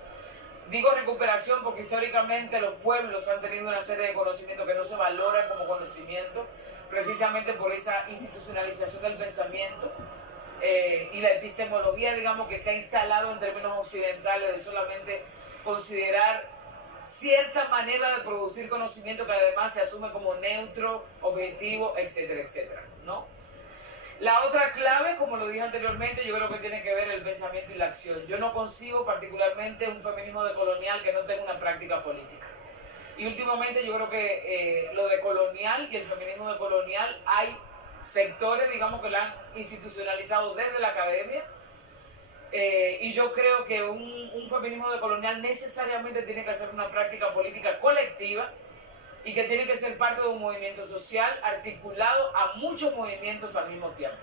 Digo recuperación porque históricamente los pueblos han tenido una serie de conocimientos que no se valoran como conocimiento, precisamente por esa institucionalización del pensamiento y la epistemología, digamos, que se ha instalado en términos occidentales de solamente considerar cierta manera de producir conocimiento que además se asume como neutro, objetivo, etcétera, etcétera, ¿no? La otra clave, como lo dije anteriormente, yo creo que tiene que ver el pensamiento y la acción. Yo no concibo particularmente un feminismo decolonial que no tenga una práctica política. Y últimamente yo creo que lo decolonial y el feminismo decolonial hay sectores, digamos, que lo han institucionalizado desde la academia. Y yo creo que un feminismo decolonial necesariamente tiene que ser una práctica política colectiva y que tiene que ser parte de un movimiento social articulado a muchos movimientos al mismo tiempo.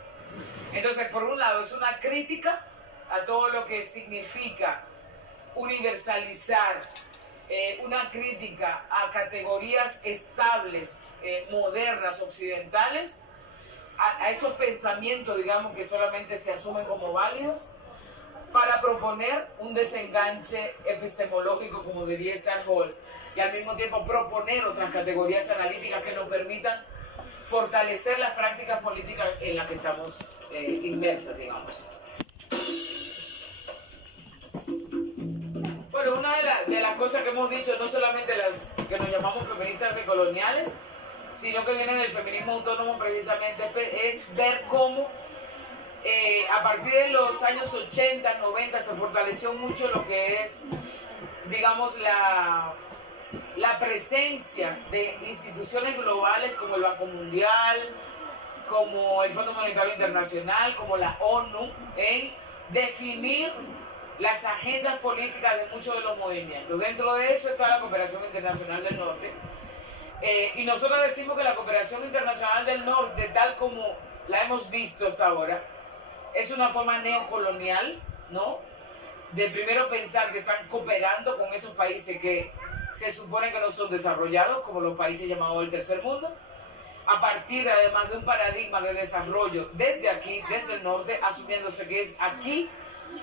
Entonces, por un lado, es una crítica a todo lo que significa universalizar, una crítica a categorías estables, modernas, occidentales, a estos pensamientos, digamos, que solamente se asumen como válidos, para proponer un desenganche epistemológico, como diría Stan Hall, y al mismo tiempo proponer otras categorías analíticas que nos permitan fortalecer las prácticas políticas en las que estamos inmersas, digamos. Bueno, una de las cosas que hemos dicho, no solamente las que nos llamamos feministas decoloniales, sino que vienen del feminismo autónomo precisamente, es ver cómo a partir de los años 80, 90 se fortaleció mucho lo que es, digamos, la presencia de instituciones globales como el Banco Mundial, como el Fondo Monetario Internacional, como la ONU, en definir las agendas políticas de muchos de los movimientos. Dentro de eso está la Cooperación Internacional del Norte. Y nosotros decimos que la Cooperación Internacional del Norte, tal como la hemos visto hasta ahora, es una forma neocolonial, ¿no? De primero pensar que están cooperando con esos países que se supone que no son desarrollados, como los países llamados el tercer mundo, a partir además de un paradigma de desarrollo desde aquí, desde el norte, asumiéndose que es aquí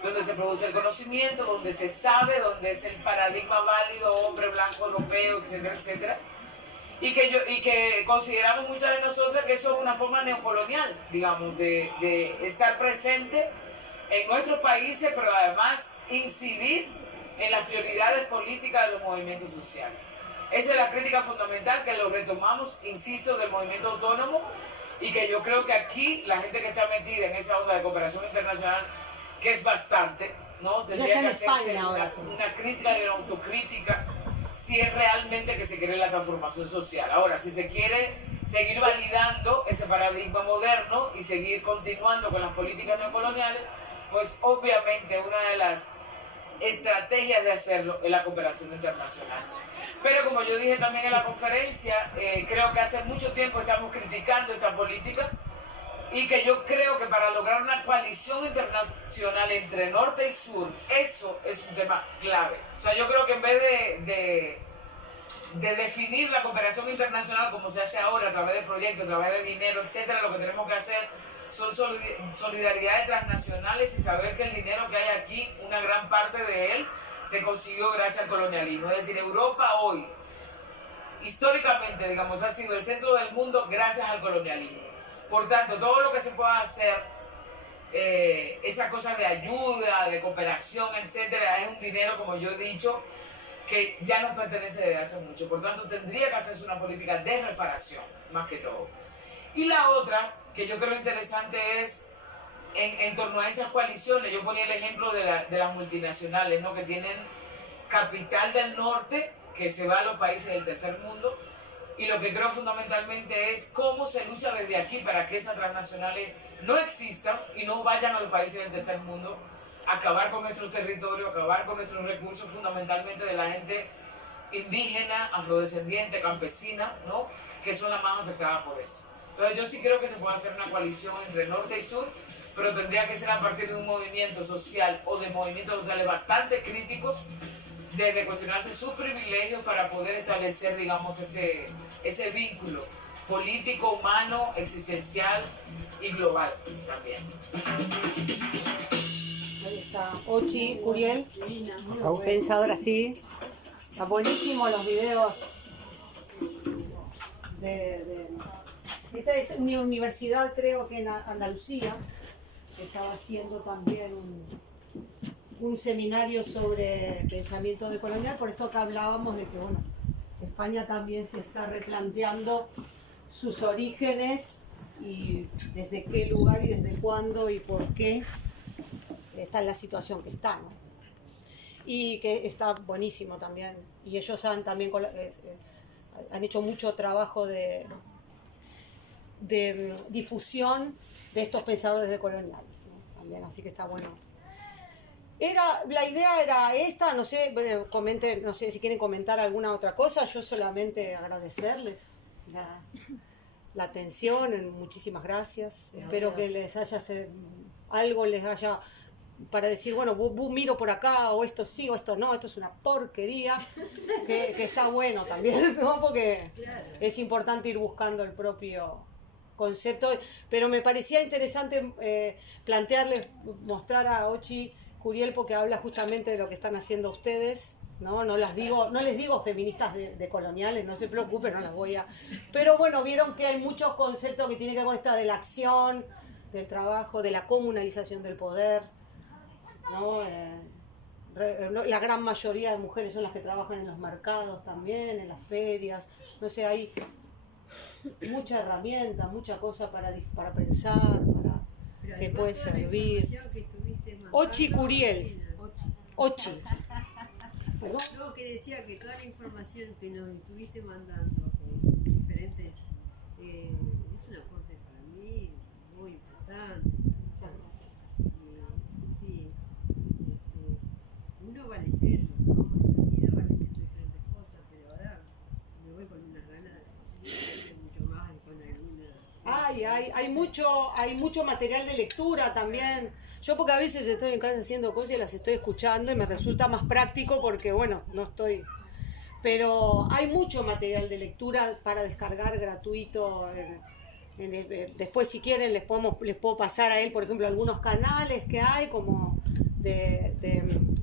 donde se produce el conocimiento, donde se sabe, donde es el paradigma válido, hombre blanco, europeo, etcétera, etcétera. Y que consideramos muchas de nosotras que eso es una forma neocolonial, digamos, de estar presente en nuestros países, pero además incidir en las prioridades políticas de los movimientos sociales. Esa es la crítica fundamental que lo retomamos, insisto, del movimiento autónomo, y que yo creo que aquí la gente que está metida en esa onda de cooperación internacional, que es bastante, ¿no? Tendría que hacerse una crítica y una autocrítica si es realmente que se quiere la transformación social. Ahora, si se quiere seguir validando ese paradigma moderno y seguir continuando con las políticas neocoloniales, pues obviamente una de las estrategias de hacerlo es la cooperación internacional. Pero como yo dije también en la conferencia, creo que hace mucho tiempo estamos criticando esta política y que yo creo que para lograr una coalición internacional entre norte y sur, eso es un tema clave. O sea, yo creo que en vez de definir la cooperación internacional como se hace ahora a través de proyectos, a través de dinero, etcétera, lo que tenemos que hacer son solidaridades transnacionales y saber que el dinero que hay aquí, una gran parte de él se consiguió gracias al colonialismo. Es decir, Europa hoy, históricamente, digamos, ha sido el centro del mundo gracias al colonialismo. Por tanto, todo lo que se pueda hacer, esas cosas de ayuda, de cooperación, etcétera, es un dinero, como yo he dicho, que ya nos pertenece desde hace mucho. Por tanto, tendría que hacerse una política de reparación, más que todo. Y la otra, que yo creo interesante, es en torno a esas coaliciones. Yo ponía el ejemplo de las multinacionales, ¿no? Que tienen capital del norte, que se va a los países del tercer mundo. Y lo que creo fundamentalmente es cómo se lucha desde aquí para que esas transnacionales no existan y no vayan a los países del tercer mundo, acabar con nuestros territorios, acabar con nuestros recursos, fundamentalmente de la gente indígena, afrodescendiente, campesina, ¿no? Que son las más afectadas por esto. Entonces yo sí creo que se puede hacer una coalición entre norte y sur, pero tendría que ser a partir de un movimiento social o de movimientos sociales bastante críticos, de cuestionarse sus privilegios para poder establecer, digamos, ese vínculo político, humano, existencial y global también. Ahí está Ochi Curiel, pensadora así. Está buenísimo los videos esta es una universidad, creo que en Andalucía, que estaba haciendo también un seminario sobre pensamiento decolonial, por esto que hablábamos de que, bueno, España también se está replanteando sus orígenes y desde qué lugar y desde cuándo y por qué está en la situación que está, ¿no? Y que está buenísimo también. Y ellos han también han hecho mucho trabajo de difusión de estos pensadores decoloniales, ¿no? También, así que está bueno. La idea era esta, no sé, comenten, no sé si quieren comentar alguna otra cosa. Yo solamente agradecerles la atención, muchísimas gracias. Espero que les haya algo, les haya para decir, bueno, miro por acá, o esto sí, o esto no, esto es una porquería, que está bueno también, ¿no? Porque es importante ir buscando el propio concepto, pero me parecía interesante plantearles, mostrar a Ochi Curiel, porque habla justamente de lo que están haciendo ustedes, ¿no? No les digo feministas decoloniales, no se preocupen, no las voy a... Pero bueno, vieron que hay muchos conceptos que tienen que ver con esta de la acción, del trabajo, de la comunalización del poder, ¿no? La gran mayoría de mujeres son las que trabajan en los mercados también, en las ferias, no sé, hay mucha herramienta, mucha cosa para pensar, que puede servir. Ochi Curiel. Ochi. ¿Perdón? No, que decía que toda la información que nos estuviste mandando con diferentes es un aporte para mí muy importante. Sí, uno va leyendo, ¿no? En la vida va leyendo diferentes cosas, pero ahora me voy con unas ganas de mucho más y con alguna... Hay mucho material de lectura también. Yo porque a veces estoy en casa haciendo cosas y las estoy escuchando y me resulta más práctico porque, bueno, no estoy... Pero hay mucho material de lectura para descargar gratuito. Después, si quieren, les puedo pasar a él, por ejemplo, algunos canales que hay, como de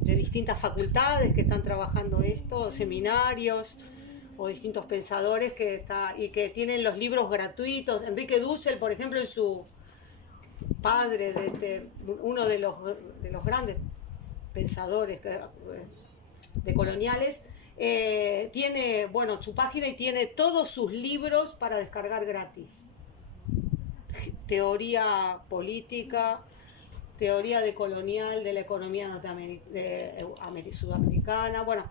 distintas facultades que están trabajando esto, seminarios o distintos pensadores y que tienen los libros gratuitos. Enrique Dussel, por ejemplo, en su padre, uno de los grandes pensadores decoloniales, tiene, bueno, su página y tiene todos sus libros para descargar gratis. Teoría política, teoría decolonial de la economía sudamericana, bueno,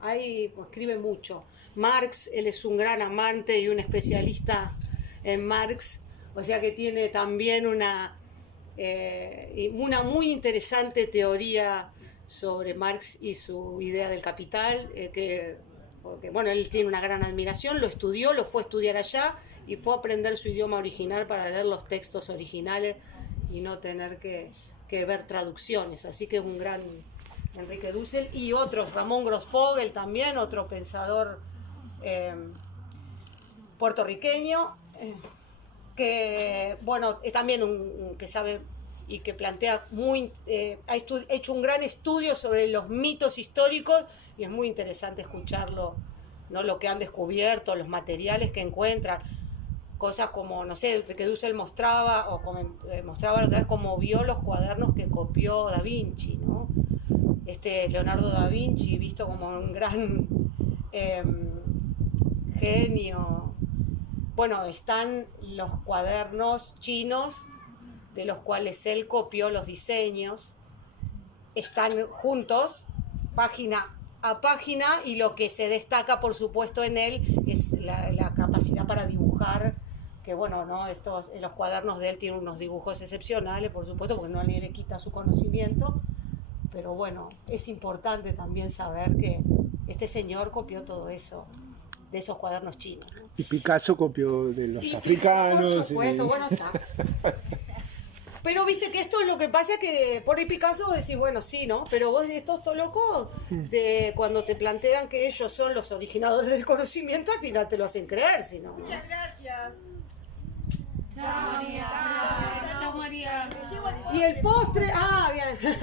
ahí escribe mucho. Marx, él es un gran amante y un especialista en Marx, o sea que tiene también una muy interesante teoría sobre Marx y su idea del capital, porque bueno, él tiene una gran admiración, lo estudió, lo fue a estudiar allá y fue a aprender su idioma original para leer los textos originales y no tener que ver traducciones. Así que es un gran Enrique Dussel. Y otros, Ramón Grossfogel también, otro pensador puertorriqueño, que bueno, es también un que sabe y que plantea ha hecho un gran estudio sobre los mitos históricos y es muy interesante escucharlo, ¿no? Lo que han descubierto, los materiales que encuentran, cosas como, no sé, que Dussel mostraba mostraba la otra vez cómo vio los cuadernos que copió Da Vinci, ¿no? Leonardo da Vinci, visto como un gran genio. Bueno, están los cuadernos chinos de los cuales él copió los diseños, están juntos, página a página, y lo que se destaca, por supuesto, en él es la capacidad para dibujar, que bueno, ¿no? Los cuadernos de él tienen unos dibujos excepcionales, por supuesto, porque no le quita su conocimiento, pero bueno, es importante también saber que este señor copió todo eso de esos cuadernos chinos, ¿no? Y Picasso copió de los africanos. Por supuesto, bueno, está. Pero viste que esto es lo que pasa, que por ahí Picasso vos decís, bueno, sí, ¿no? Pero vos estos locos, cuando te plantean que ellos son los originadores del conocimiento, al final te lo hacen creer, si no. Muchas gracias. Chao, María. Chao, María. Y el postre, bien.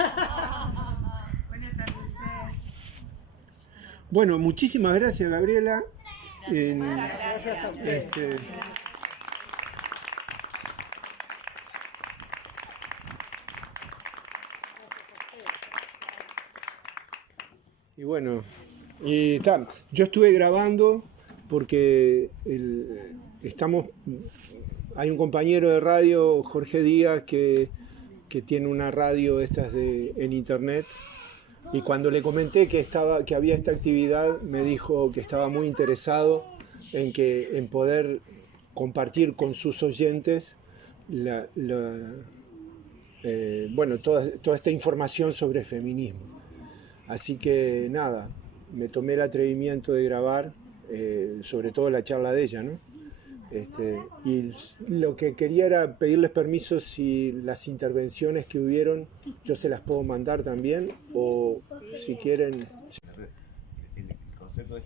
Buenas tardes. Bueno, muchísimas gracias, Gabriela. Gracias a ustedes. Y bueno, yo estuve grabando porque hay un compañero de radio, Jorge Díaz, que tiene una radio en internet, y cuando le comenté que había esta actividad, me dijo que estaba muy interesado en poder compartir con sus oyentes toda esta información sobre feminismo. Así que nada, me tomé el atrevimiento de grabar, sobre todo la charla de ella, ¿no? Y lo que quería era pedirles permiso si las intervenciones que hubieron yo se las puedo mandar también, o si quieren. El concepto de